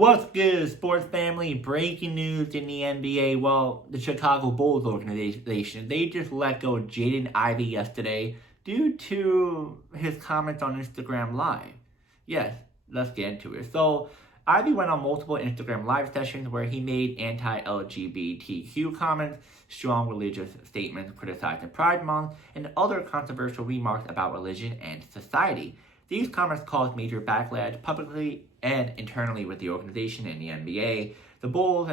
What's good, sports family? Breaking news in the NBA. Well, the Chicago Bulls organization, they just let go of Jaden Ivey yesterday due to his comments on Instagram Live. Yes, let's get into it. So, Ivey went on multiple Instagram Live sessions where he made anti-LGBTQ comments, strong religious statements criticizing Pride Month, and other controversial remarks about religion and society. These comments caused major backlash publicly and internally with the organization and the NBA. The Bulls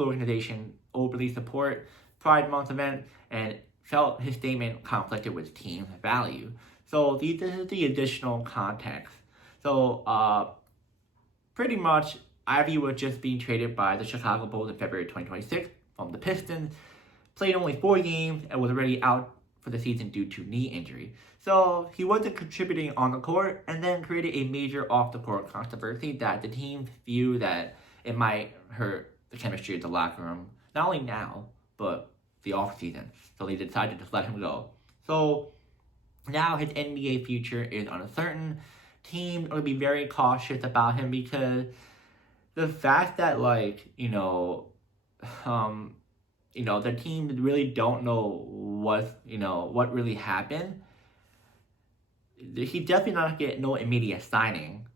organization openly support Pride Month event and felt his statement conflicted with team value. So this is the additional context. So pretty much, Ivey was just being traded by the Chicago Bulls in February 2026 from the Pistons. Played only 4 games and was already out for the season due to knee injury. So he wasn't contributing on the court and then created a major off-the-court controversy that the team view that it might hurt the chemistry of the locker room, not only now, but the offseason. So they decided to let him go. So now his NBA future is uncertain. Teams will be very cautious about him because the fact that the team really don't know what really happened. He definitely not get no immediate signing.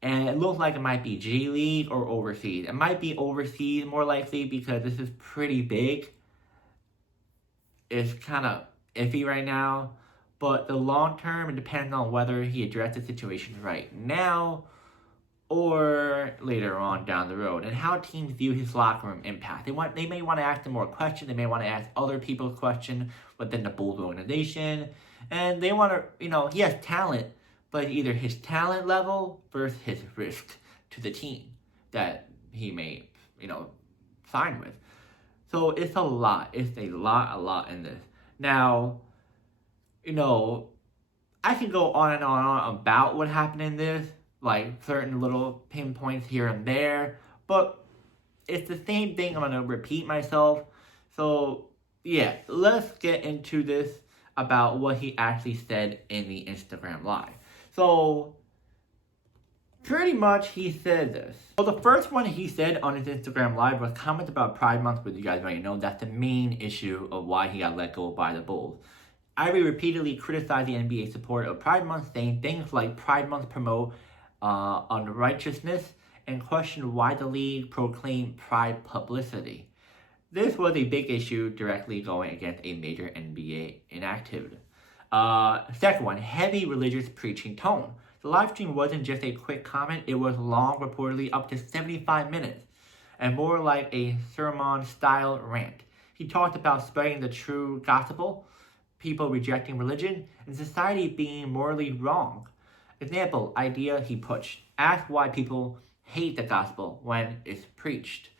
And it looks like it might be G League or overseas. It might be overseas more likely because this is pretty big. It's kind of iffy right now. But the long term, it depends on whether he addresses the situation right now or later on down the road, and how teams view his locker room impact. They may want to ask him more questions. They may want to ask other people's questions within the Bulls organization, and they want to, he has talent, but either his talent level versus his risk to the team that he may, sign with. So it's a lot. It's a lot in this. Now, I can go on and on about what happened in this, like certain little pinpoints here and there, but it's the same thing. I'm going to repeat myself. So, yeah, let's get into this about what he actually said in the Instagram Live. So, pretty much he said this. So the first one he said on his Instagram Live was comments about Pride Month, which you guys already know that's the main issue of why he got let go by the Bulls. Ivey repeatedly criticized the NBA's support of Pride Month, saying things like Pride Month promote unrighteousness and questioned why the league proclaimed Pride publicity. This was a big issue directly going against a major NBA inactivity. Second one, heavy religious preaching tone. The live stream wasn't just a quick comment, it was long, reportedly up to 75 minutes, and more like a sermon-style rant. He talked about spreading the true gospel, people rejecting religion, and society being morally wrong. Example, idea he pushed. Ask why people hate the gospel when it's preached.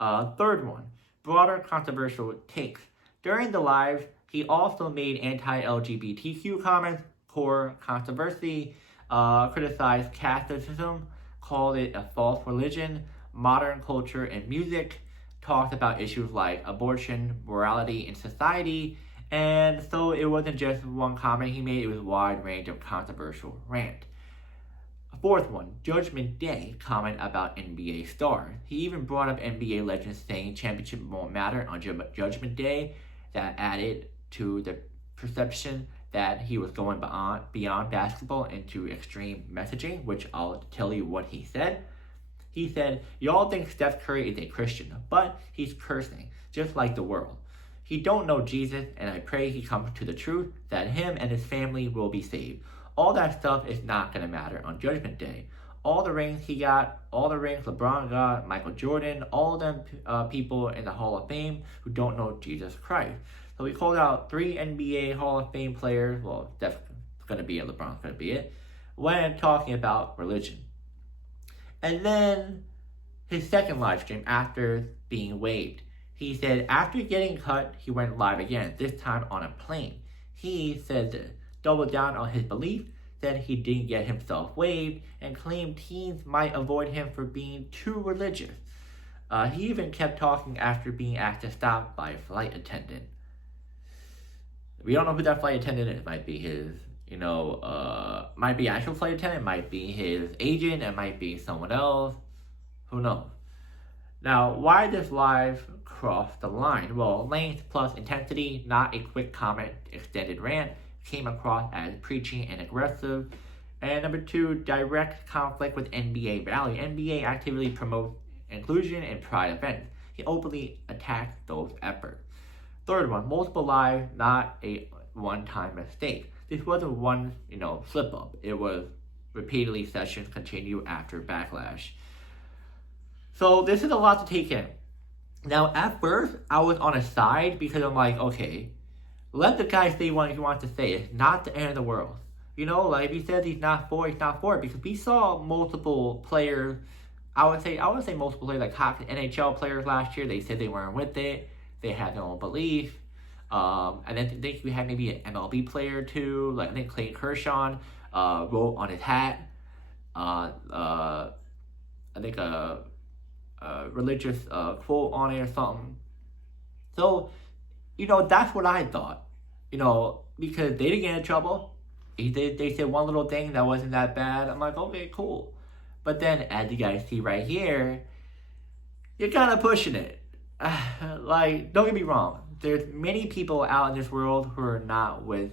Third one, broader controversial takes. During the live, he also made anti-LGBTQ comments, core controversy, criticized Catholicism, called it a false religion, modern culture and music, talked about issues like abortion, morality, and society. And so it wasn't just one comment he made, it was a wide range of controversial rant. Fourth one, Judgment Day comment about NBA stars. He even brought up NBA legends saying championship won't matter on Judgment Day. That added to the perception that he was going beyond basketball into extreme messaging, which I'll tell you what he said. He said, y'all think Steph Curry is a Christian, but he's cursing, just like the world. He don't know Jesus, and I pray he comes to the truth that him and his family will be saved. All that stuff is not going to matter on Judgment Day. All the rings he got, all the rings LeBron got, Michael Jordan, all them people in the Hall of Fame who don't know Jesus Christ. So we called out 3 NBA Hall of Fame players, well, that's going to be it, LeBron's going to be it, when talking about religion. And then his second live stream after being waived. He said after getting cut, he went live again, this time on a plane. He said to double down on his belief that he didn't get himself waived and claimed teams might avoid him for being too religious. He even kept talking after being asked to stop by a flight attendant. We don't know who that flight attendant is. It might be his, might be actual flight attendant, it might be his agent, it might be someone else. Who knows? Now, why does live cross the line? Well, length plus intensity, not a quick comment, extended rant, came across as preachy and aggressive. And number two, direct conflict with NBA value. NBA actively promotes inclusion and pride events. He openly attacked those efforts. Third one, multiple lives, not a one-time mistake. This wasn't one, slip up. It was repeatedly sessions continue after backlash. So this is a lot to take in. Now, at first, I was on a side because I'm like, okay, let the guy say what he wants to say. It's not the end of the world. If he says he's not for it, he's not for it. Because we saw multiple players, I would say multiple players, like hockey, NHL players last year, they said they weren't with it. They had their own belief. And then I think we had maybe an MLB player too. Like I think Clayton Kershaw wrote on his hat. I think a religious quote on it or something. So, that's what I thought. Because they didn't get in trouble. They said one little thing that wasn't that bad. I'm like, okay, cool. But then, as you guys see right here, you're kind of pushing it. Don't get me wrong. There's many people out in this world who are not with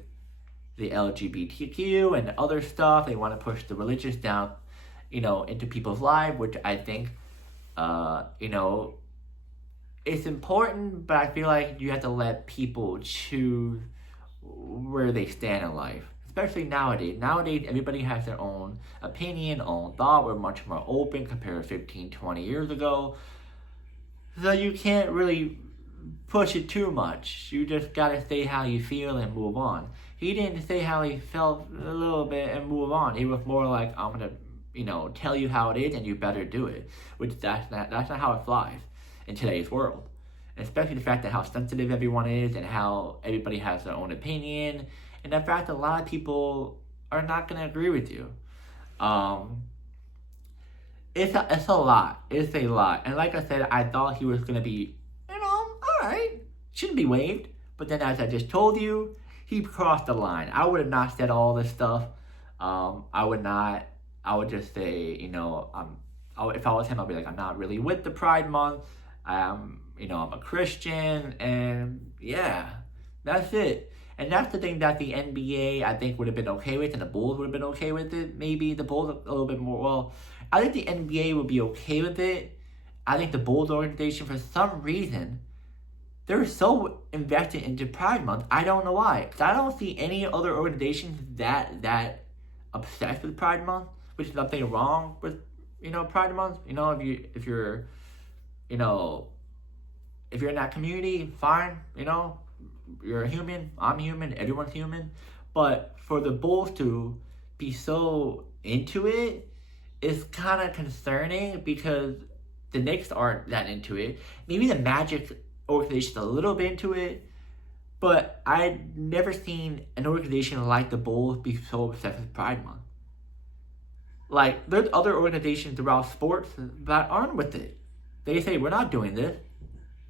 the LGBTQ and other stuff. They want to push the religious down, into people's lives, which I think, it's important, but I feel like you have to let people choose where they stand in life. Especially nowadays. Nowadays, everybody has their own opinion, own thought. We're much more open compared to 15, 20 years ago. So you can't really push it too much. You just gotta say how you feel and move on. He didn't say how he felt a little bit and move on. It was more like, I'm gonna, tell you how it is and you better do it. Which that's not how it flies in today's world. Especially the fact that how sensitive everyone is and how everybody has their own opinion. And the fact that a lot of people are not gonna agree with you. It's a lot. It's a lot. And like I said, I thought he was going to be, alright. Shouldn't be waived. But then as I just told you, he crossed the line. I would have not said all this stuff. I would just say, if I was him, I'd be like, I'm not really with the Pride Month. I'm a Christian. And yeah, that's it. And that's the thing that the NBA, I think, would have been okay with, and the Bulls would have been okay with it. Maybe the Bulls a little bit more. Well, I think the NBA would be okay with it. I think the Bulls organization, for some reason, they're so invested into Pride Month. I don't know why. I don't see any other organizations that obsessed with Pride Month, which is nothing wrong with, Pride Month. If you're in that community, fine, you're a human, I'm human, everyone's human. But for the Bulls to be so into it is kind of concerning because the Knicks aren't that into it. Maybe the Magic organization's a little bit into it, but I've never seen an organization like the Bulls be so obsessed with Pride Month. Like, there's other organizations throughout sports that aren't with it. They say, we're not doing this.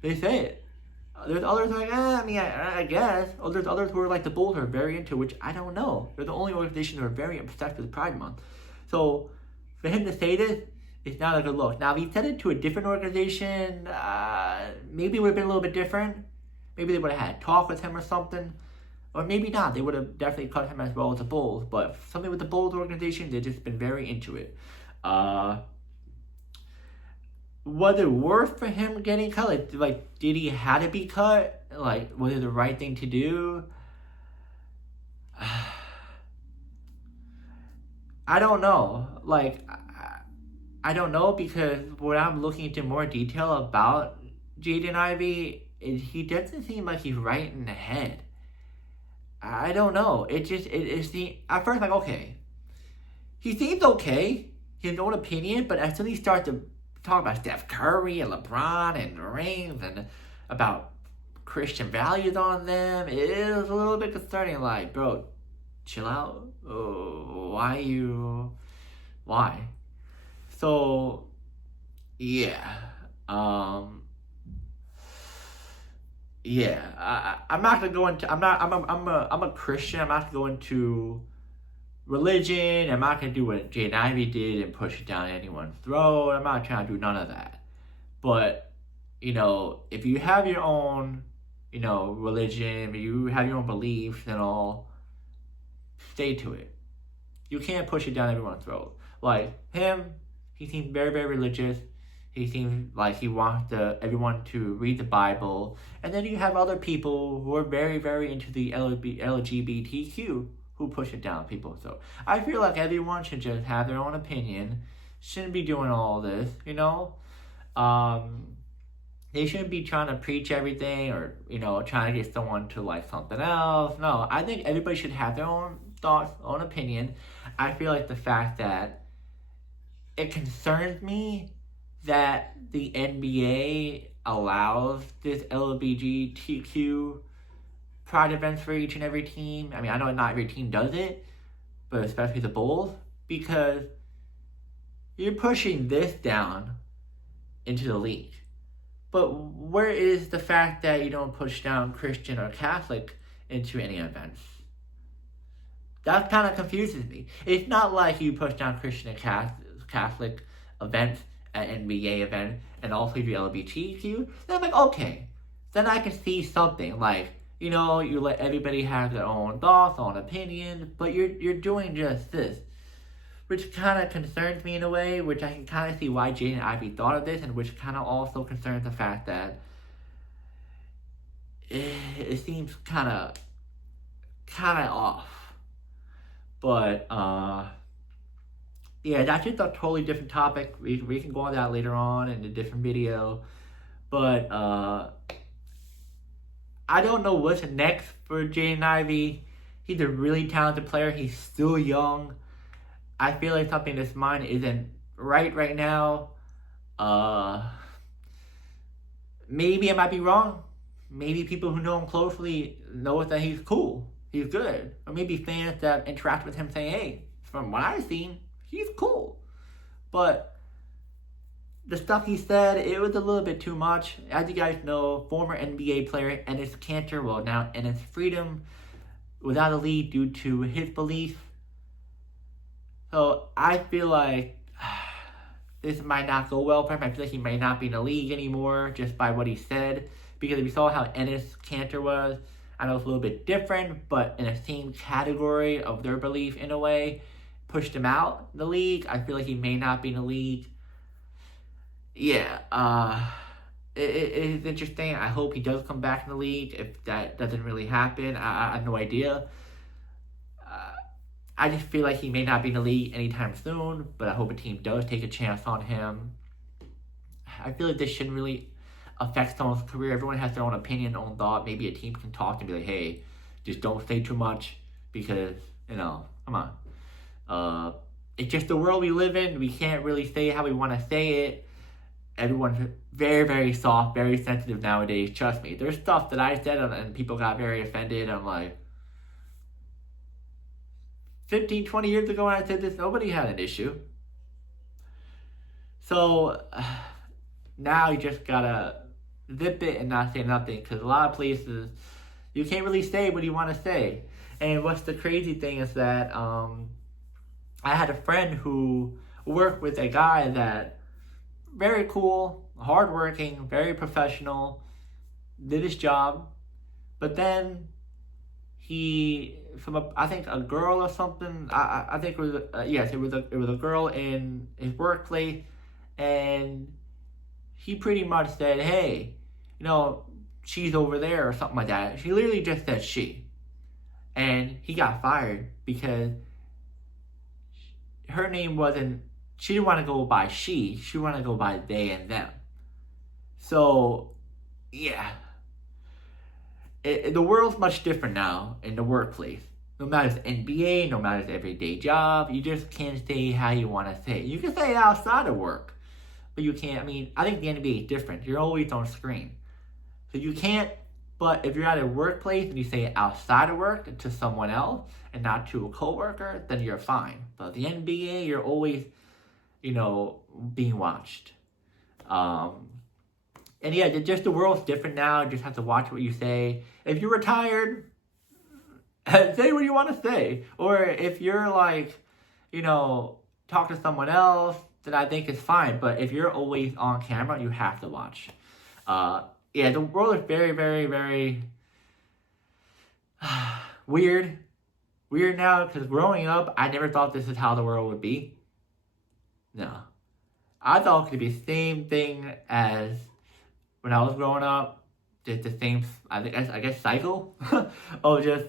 They say it. There's others like, I guess. Oh, there's others who are like the Bulls are very into, which I don't know. They're the only organization who are very obsessed with Pride Month. So, for him to say this, it's not a good look. Now, if he said it to a different organization, maybe it would have been a little bit different. Maybe they would have had a talk with him or something. Or maybe not. They would have definitely cut him as well as the Bulls. But something with the Bulls organization, they've just been very into it. Was it worth for him getting cut? Like, did he have to be cut? Like, was it the right thing to do? I don't know. Like, I don't know because when I'm looking into more detail about Jaden Ivey, he doesn't seem like he's right in the head. I don't know. At first, like, okay. He seems okay. He has his own opinion, but as soon as he starts to talk about Steph Curry and LeBron and the rings and about Christian values on them, it is a little bit concerning. Like, bro, chill out. Why? So, yeah. I'm not gonna go into. I'm a Christian. I'm not gonna go into religion. I'm not going to do what Jaden Ivey did and push it down anyone's throat. I'm not trying to do none of that. But, if you have your own, religion, if you have your own beliefs and all, stay to it. You can't push it down everyone's throat. Like him, he seems very, very religious. He seems like he wants everyone to read the Bible. And then you have other people who are very, very into the LGBTQ who push it down people. So I feel like everyone should just have their own opinion. Shouldn't be doing all this, They shouldn't be trying to preach everything or, trying to get someone to like something else. No, I think everybody should have their own thoughts, own opinion. I feel like the fact that it concerns me that the NBA allows this LGBTQ pride events for each and every team. I mean, I know not every team does it, but especially the Bulls, because you're pushing this down into the league. But where is the fact that you don't push down Christian or Catholic into any events? That kind of confuses me. It's not like you push down Christian and Catholic events at NBA events and also do LGBTQ. Then I'm like, okay. Then I can see something. Like, you let everybody have their own thoughts, own opinions, but you're doing just this. Which kind of concerns me in a way, which I can kind of see why Jaden Ivey thought of this, and which kind of also concerns the fact that it seems kind of off. But, yeah, that's just a totally different topic. We can go on that later on in a different video. But, I don't know what's next for Jaden Ivey. He's a really talented player. He's still young. I feel like something in his mind isn't right now. Maybe I might be wrong. Maybe people who know him closely know that he's cool. He's good. Or maybe fans that interact with him say, hey, from what I've seen, he's cool. But the stuff he said, it was a little bit too much. As you guys know, former NBA player Enes Kanter, well now Enes Freedom, was out of the league due to his belief. So I feel like this might not go well for him. I feel like he may not be in the league anymore just by what he said. Because we saw how Enes Kanter was. I know it's a little bit different, but in the same category of their belief in a way, pushed him out the league. I feel like he may not be in the league. Yeah, it is interesting. I hope he does come back in the league. If that doesn't really happen, I have no idea. I just feel like he may not be in the league anytime soon, but I hope a team does take a chance on him. I feel like this shouldn't really affect someone's career. Everyone has their own opinion, own thought. Maybe a team can talk and be like, hey, just don't say too much because, come on. It's just the world we live in. We can't really say how we want to say it. Everyone's very, very soft, very sensitive nowadays. Trust me. There's stuff that I said and people got very offended. I'm like, 15, 20 years ago when I said this, nobody had an issue. So now you just gotta zip it and not say nothing, because a lot of places you can't really say what you want to say. And what's the crazy thing is that I had a friend who worked with a guy that very cool, hardworking, very professional, did his job, but then he, I think a girl or something. I think it was yes, it was a girl in his workplace, and he pretty much said, "Hey, she's over there" or something like that. She literally just said "she," and he got fired because her name wasn't. She didn't want to go by she. She wanted to go by they and them. So, yeah. The world's much different now in the workplace. No matter if it's NBA, no matter if it's everyday job, you just can't say how you want to say it. You can say it outside of work, but you can't. I mean, I think the NBA is different. You're always on screen. So you can't, but if you're at a workplace and you say it outside of work to someone else and not to a coworker, then you're fine. But the NBA, you're always, being watched. And yeah, just the world's different now. You just have to watch what you say. If you're retired, say what you want to say. Or if you're like, you know, talk to someone else, then I think it's fine. But if you're always on camera, you have to watch. Yeah, the world is very, very, very weird. Weird now, because growing up, I never thought this is how the world would be. No. I thought it could be the same thing as when I was growing up. Just the same, I guess cycle of just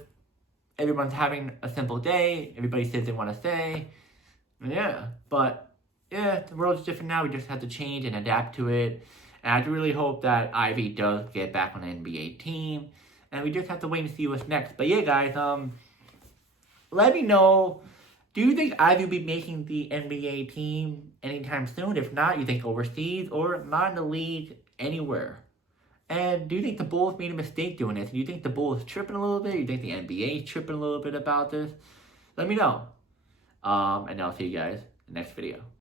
everyone's having a simple day. Everybody says they want to say. Yeah, but yeah, the world's different now. We just have to change and adapt to it. And I really hope that Ivy does get back on the NBA team. And we just have to wait and see what's next. But yeah, guys, let me know. Do you think Ivy will be making the NBA team anytime soon? If not, you think overseas or not in the league anywhere? And do you think the Bulls made a mistake doing this? Do you think the Bulls tripping a little bit? Do you think the NBA is tripping a little bit about this? Let me know. And I'll see you guys in the next video.